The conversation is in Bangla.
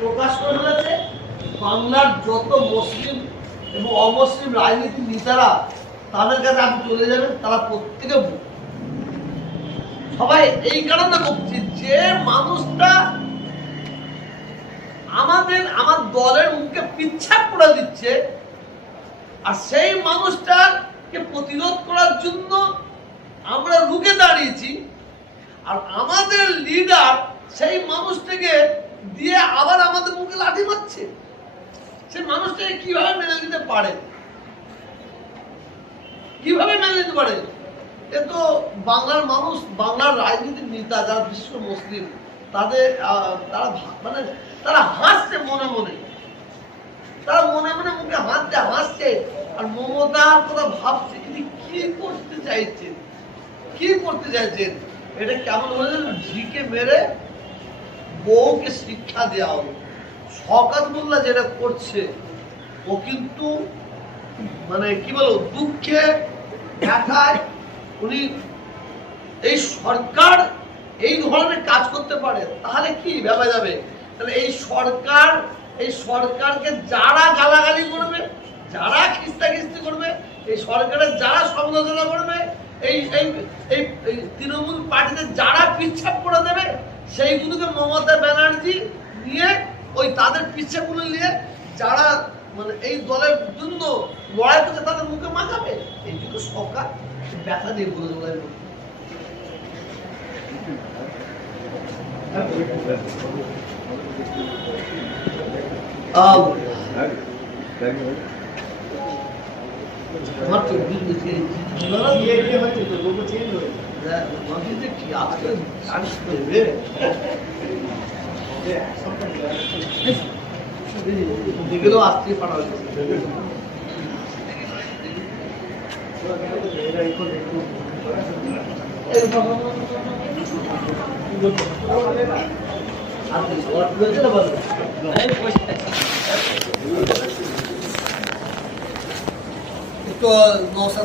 প্রকাশ করে হয়েছে বাংলার যত মুসলিম এবং অমুসলিম রাজনীতির নেতারা তাদের কাছে আপনি চলে যাবেন, তারা প্রত্যেকে সবাই এই কারণে বলছি যে মানুষটা আমার দলের মুখে পিচ্ছাপ করে দিচ্ছে, আর সেই মানুষটাকে প্রতিরোধ করার জন্য আমরা রুখে দাঁড়িয়েছি, আর আমাদের লিডার সেই মানুষটাকে দিয়ে আবার আমাদের মুখে লাঠি মারছে। সেই মানুষটাকে কিভাবে মেনে নিতে পারে? কিভাবে মেনে নিতে পারে? এ তো বাংলার মানুষ, বাংলার রাজনীতির নেতা যারা বিশ্ব মুসলিম, তারা হাসছে মনে মনে, তারা মনে মনে মুখে হাসছে, আর মমতার কথা ভাবছে তিনি কি করতে চাইছেন, কি করতে চাইছেন। এটা কেমন হয়েছে, ঝিকে মেরে বউকে শিক্ষা দেওয়া হবে। শওকত মোল্লা যেটা করছে ও কিন্তু মানে কি বলবো, দুঃখে দেখায় উনি এই সরকার এই ধরনের কাজ করতে পারে, তাহলে কি ভাবা যাবে? তাহলে এই সরকারকে যারা গালাগালি করবে, যারা খিস্তাখিস্তি করবে, এই সরকারের যারা সমালোচনা করবে, এই তৃণমূল পার্টিতে যারা পিচ্ছাপ করে দেবে, সেইগুলোকে মমতা ব্যানার্জি নিয়ে ওই তাদের পিচ্ছাগুলো নিয়ে যারা মানে এই দলের জন্য লড়াই করছে তাদের মুখে মাখাবে। এই জন্য সরকার ব্যথা দিয়ে বলে লড়াই করবে। যেগুলো আসতে পারা হয়েছে तो 900